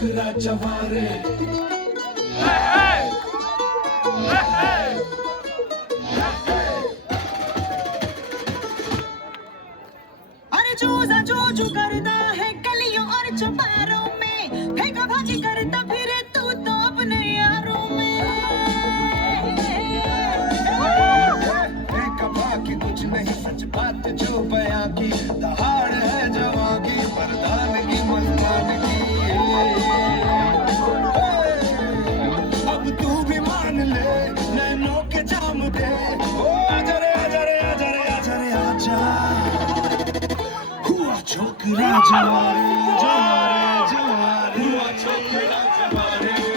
छोकरा जवारे अरे चूजा चूचू करता है गलियों और चौबारों में, फेंका भागी करता फिरे तू तो अपने यारों में। फेंका भागी कुछ नहीं, सच बात जो बयां की, दहाड़ है जवां की, मर्दान की मस्तान की। अब तू भी मान ले, नैनों के जाम दे, ओ आजा रे आजा रे आजा रे आजा रे आजा। हुआ छोकरा जवारे जवारे जवारे, हुआ छोकरा जवारे।